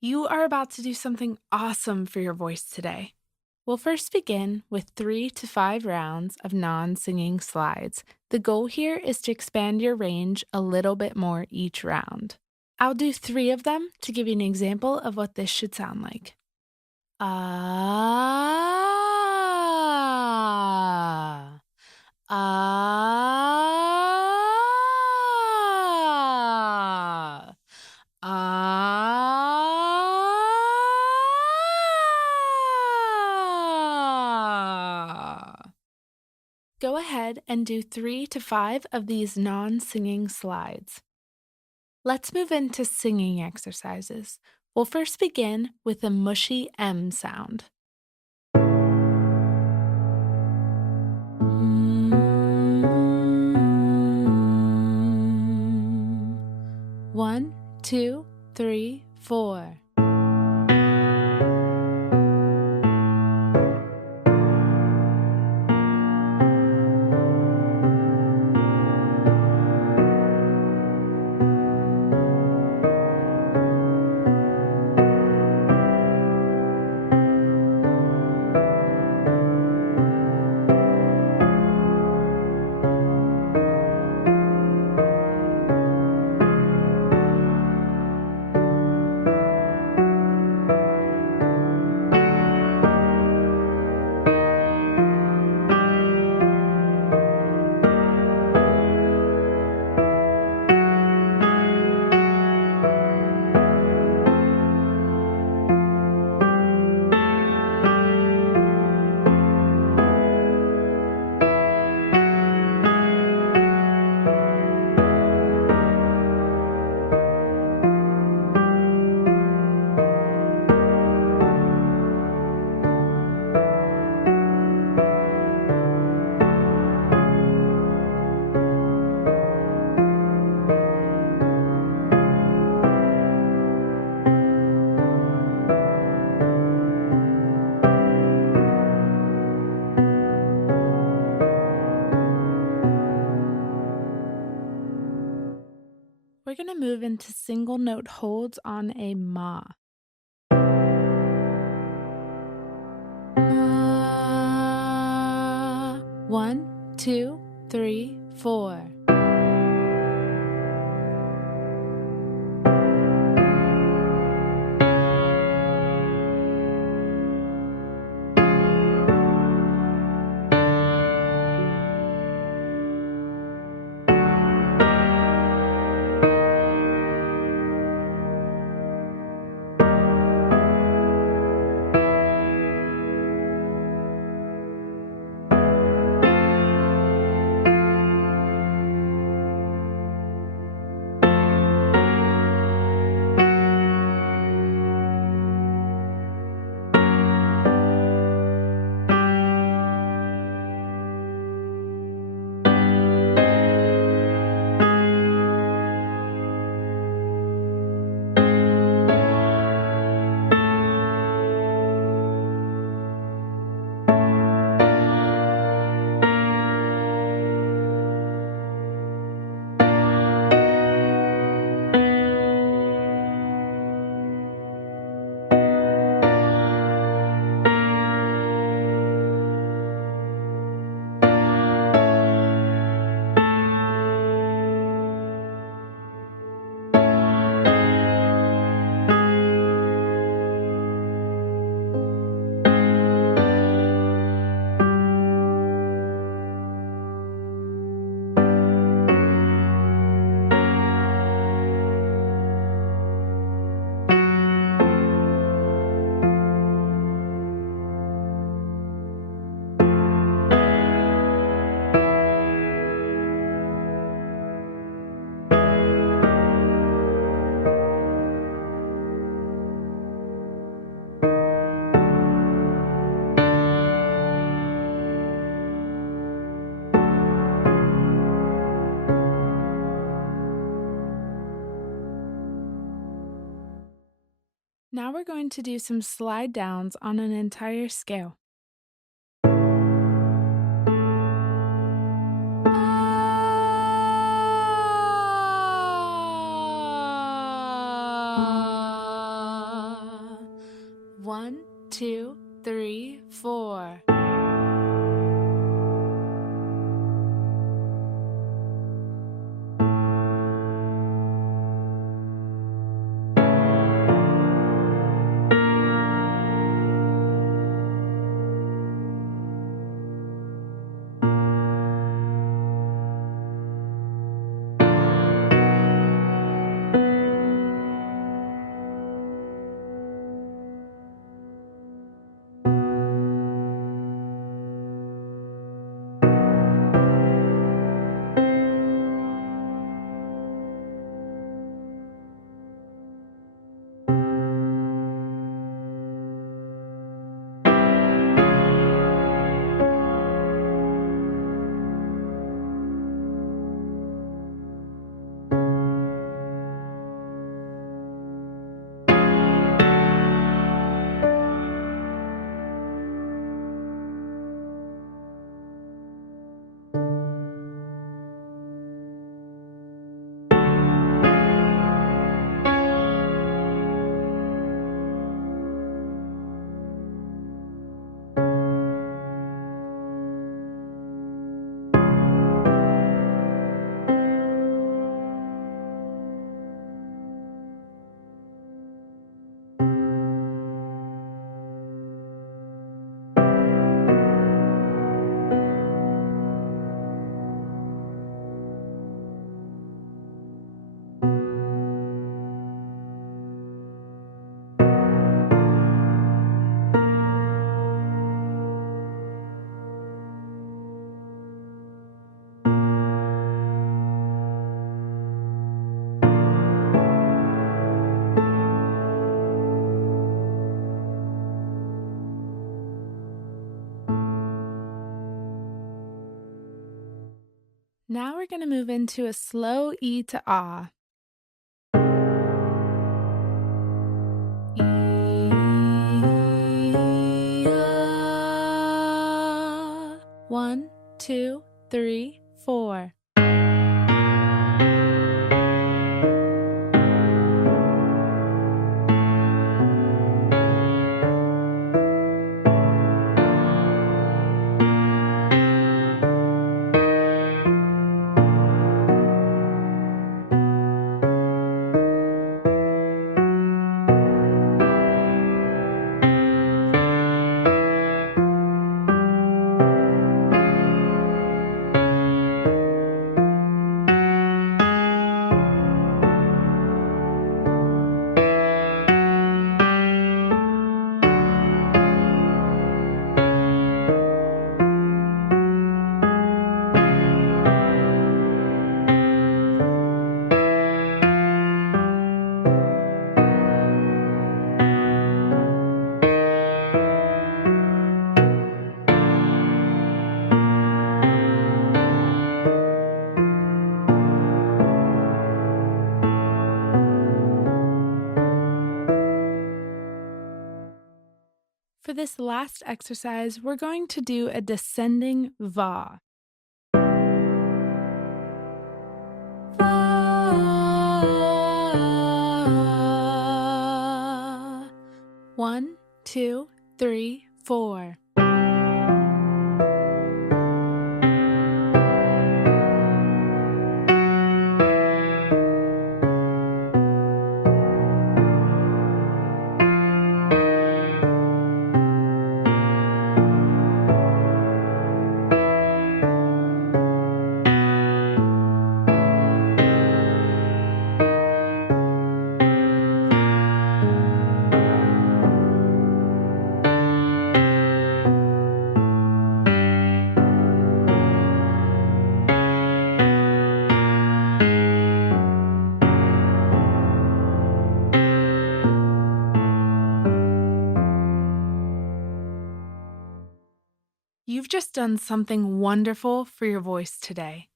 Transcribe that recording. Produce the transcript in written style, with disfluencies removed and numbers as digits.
You are about to do something awesome for your voice today. We'll first begin with 3 to 5 rounds of non-singing slides. The goal here is to expand your range a little bit more each round. I'll do 3 of them to give you an example of what this should sound like. Ah. Ah. Ah. Go ahead and do 3 to 5 of these non-singing slides. Let's move into singing exercises. We'll first begin with a mushy M sound. One, two, three, four. We're going to move into single note holds on a ma. Ma. 1, 2, 3, 4. Now we're going to do some slide downs on an entire scale. Ah. 1, 2, 3, 4. Now we're going to move into a slow E to ah. E, ah. 1, 2, 3, 4. For this last exercise, we're going to do a descending va. Va. 1, 2, 3, 4. You've just done something wonderful for your voice today.